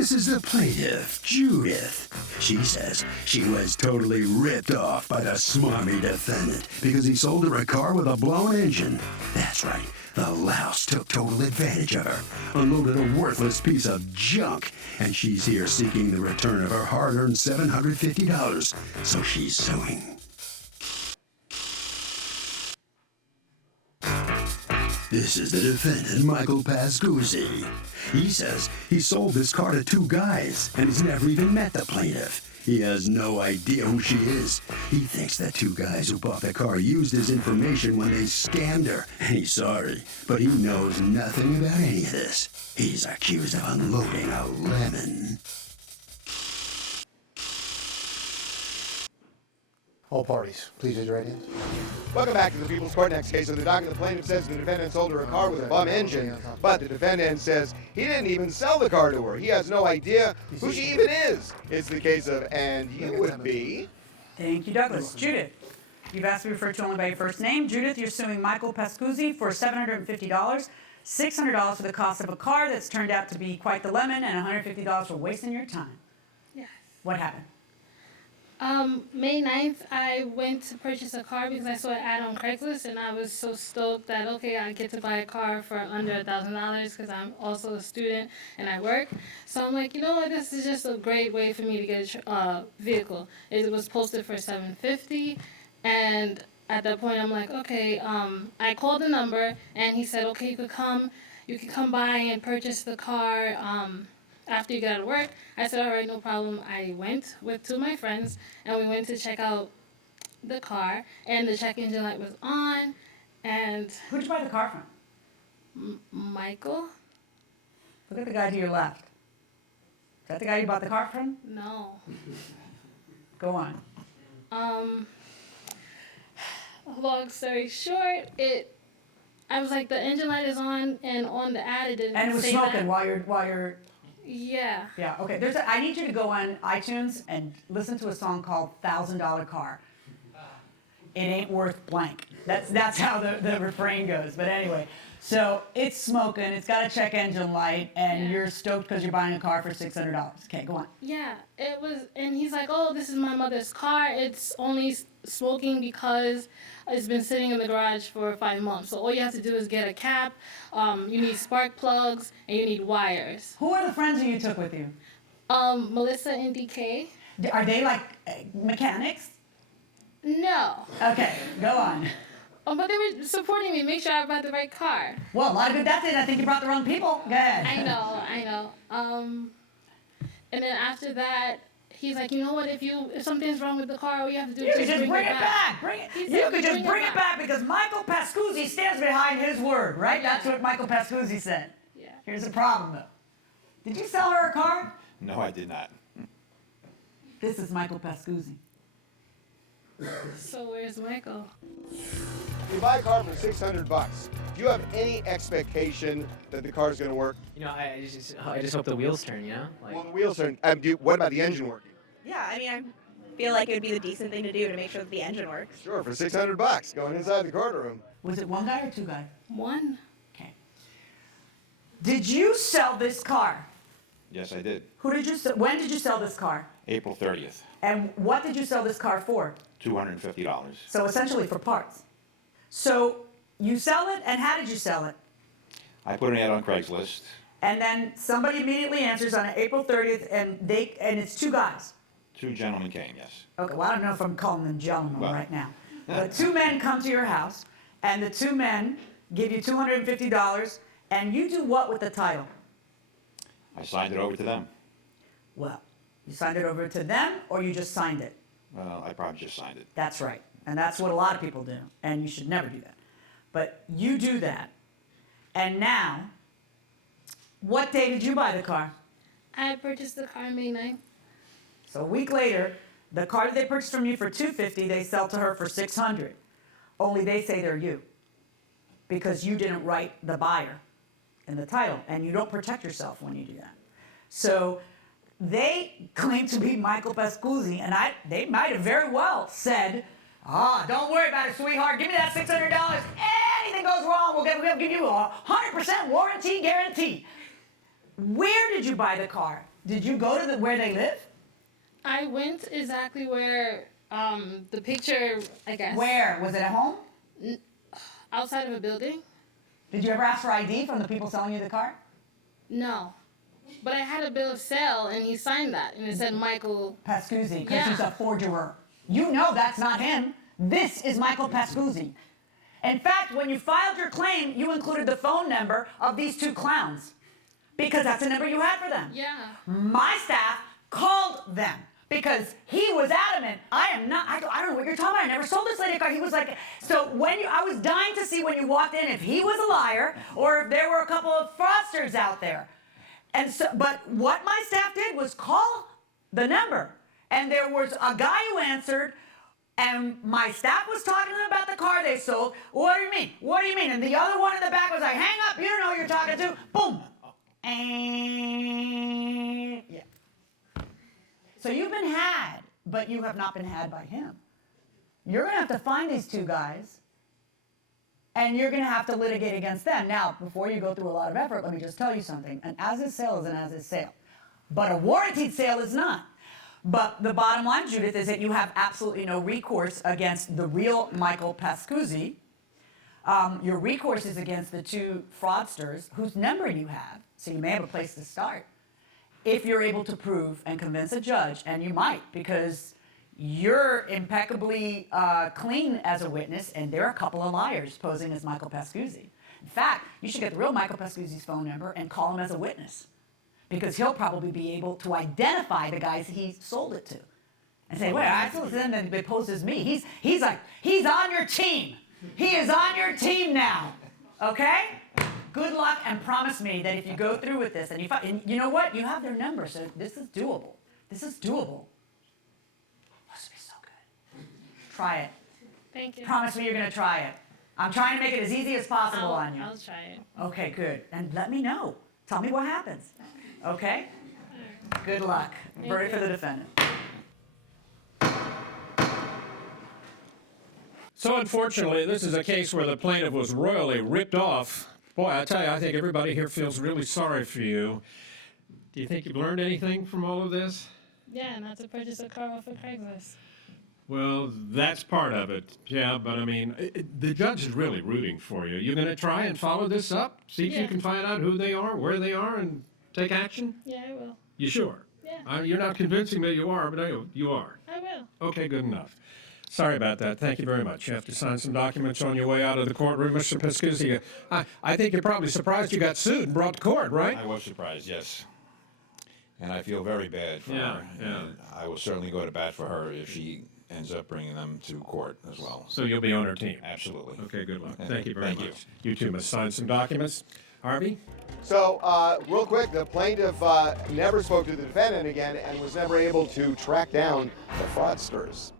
This is the plaintiff, Judith. She says she was totally ripped off by the smarmy defendant because he sold her a car with a blown engine. That's right. The louse took total advantage of her, unloaded a worthless piece of junk, and she's here seeking the return of her hard-earned $750. So she's suing. This is the defendant, Michael Pascuzzi. He says he sold this car to two guys, and he's never even met the plaintiff. He has no idea who she is. He thinks the two guys who bought the car used his information when they scammed her, and he's sorry, but he knows nothing about any of this. He's accused of unloading a lemon. All parties, please raise your right hands. Welcome back to the People's Court. Next case of the docket. The plaintiff says the defendant sold her a car with a bum engine, but the defendant says he didn't even sell the car to her. He has no idea who she even is. It's the case of, and you would be. Thank you, Douglas. Judith, you've asked to be referred to only by your first name. Judith, you're suing Michael Pascuzzi for $750, $600 for the cost of a car that's turned out to be quite the lemon, and $150 for wasting your time. Yes. What happened? May 9th, I went to purchase a car because I saw an ad on Craigslist, and I was so stoked that, okay, I get to buy a car for under $1,000 because I'm also a student and I work. So I'm like, you know what, this is just a great way for me to get a vehicle. It was posted for $750, and at that point I'm like, okay, I called the number, and he said, okay, you could come by and purchase the car, after you get out of work. I said, all right, no problem. I went with two of my friends, and we went to check out the car, and the check engine light was on, and... Who'd you buy the car from? Michael? Look at the guy to your left. Is that the guy you bought the car from? No. Go on. Long story short, I was like, the engine light is on, and on the ad it didn't say And it was smoking while you're... Yeah. Yeah, okay. I need you to go on iTunes and listen to a song called $1,000 Car. It ain't worth blank. That's how the refrain goes. But anyway, so it's smoking, it's got a check engine light, and you're stoked because you're buying a car for $600. Okay, go on. Yeah, it was, and he's like, oh, this is my mother's car. It's only smoking because it's been sitting in the garage for 5 months. So all you have to do is get a cap, you need spark plugs, and you need wires. Who are the friends that you took with you? Melissa and DK. Are they like mechanics? No. Okay, go on. But they were supporting me, make sure I bought the right car. Well, a lot of good that did. I think you brought the wrong people. Go ahead. I know. And then after that, he's like, you know what? If something's wrong with the car, all you have to do is just bring it back. You could just bring it back because Michael Pascuzzi stands behind his word, right? Yeah. That's what Michael Pascuzzi said. Yeah. Here's the problem, though. Did you sell her a car? No, I did not. This is Michael Pascuzzi. So where's Michael? You buy a car for $600. Do you have any expectation that the car is going to work? You know, I just hope the wheels turn, you know? Well, the wheels turn. What about the engine working? Yeah, I mean, I feel like it would be the decent thing to do to make sure that the engine works. Sure, for $600 going inside the courtroom. Was it one guy or two guys? One. Okay. Did you sell this car? Yes, I did. When did you sell this car? April 30th, And what did you sell this car for? $250. So essentially for parts. So you sell it, and how did you sell it? I put an ad on Craigslist. And then somebody immediately answers on April 30th, and it's two guys. Two gentlemen came, yes. Okay, well, I don't know if I'm calling them gentlemen Well. right now. But two men come to your house, and the two men give you $250, and you do what with the title? I signed it over to them. Well, you signed it over to them, or you just signed it? Well, I probably just signed it. That's right. And that's what a lot of people do, and you should never do that. But you do that, and now, what day did you buy the car? I purchased the car May 9th. So a week later, the car that they purchased from you for $250, they sell to her for $600. Only they say they're you, because you didn't write the buyer in the title, and you don't protect yourself when you do that. So they claim to be Michael Pascuzzi, and they might have very well said, don't worry about it, sweetheart. Give me that $600. Anything goes wrong, we'll give you a 100% warranty guarantee. Where did you buy the car? Did you go to where they live? I went exactly where the picture, I guess. Where? Was it at home? Outside of a building? Did you ever ask for ID from the people selling you the car? No. But I had a bill of sale, and he signed that, and it said Michael. Pascuzzi, because Yeah. he's a forger. You know that's not him. This is Michael Pascuzzi. In fact, when you filed your claim, you included the phone number of these two clowns because that's the number you had for them. Yeah. My staff called them because he was adamant. I don't know what you're talking about. I never sold this lady a car. He was like, so I was dying to see when you walked in if he was a liar or if there were a couple of fraudsters out there. And so, but what my staff did was call the number, and there was a guy who answered, and my staff was talking to them about the car they sold. What do you mean? What do you mean? And the other one in the back was like, hang up, you don't know who you're talking to. Boom. And yeah. So you've been had, but you have not been had by him. You're gonna have to find these two guys, and you're going to have to litigate against them. Now, before you go through a lot of effort, let me just tell you something. An as-is sale is an as-is sale. But a warranted sale is not. But the bottom line, Judith, is that you have absolutely no recourse against the real Michael Pascuzzi. Your recourse is against the two fraudsters whose number you have, so you may have a place to start. If you're able to prove and convince a judge, and you might, because you're impeccably clean as a witness, and there are a couple of liars posing as Michael Pascuzzi. In fact, you should get the real Michael Pascuzzi's phone number and call him as a witness, because he'll probably be able to identify the guys he sold it to, and say, "Wait, I sold it to them, and they posed as me." He's on your team. He is on your team now. Okay? Good luck, and promise me that if you go through with this, and you know what, you have their number, so this is doable. This is doable. Try it. Thank you. Promise me you're going to try it. I'm trying to make it as easy as possible on you. I'll try it. Okay, good. And let me know. Tell me what happens. Okay? Good luck. Verdict for the defendant. So unfortunately, this is a case where the plaintiff was royally ripped off. Boy, I tell you, I think everybody here feels really sorry for you. Do you think you've learned anything from all of this? Yeah, not to purchase a car off of Craigslist. Well, that's part of it, yeah, but I mean, the judge is really rooting for you. You gonna try and follow this up? See if you Yeah. can find out who they are, where they are, and take action? Yeah, I will. You sure? Yeah. You're not convincing me you are, but you are. I will. Okay, good enough. Sorry about that. Thank you very much. You have to sign some documents on your way out of the courtroom, Mr. Pascuzzi. I think you're probably surprised you got sued and brought to court, right? I was surprised, yes. And I feel very bad for Yeah, her. yeah. And I will certainly go to bat for her if she ends up bringing them to court as well. So you'll be on our team. Absolutely. Okay, good luck. Thank you very Thank much. You two must sign some documents. Harvey? So, real quick, the plaintiff never spoke to the defendant again and was never able to track down the fraudsters.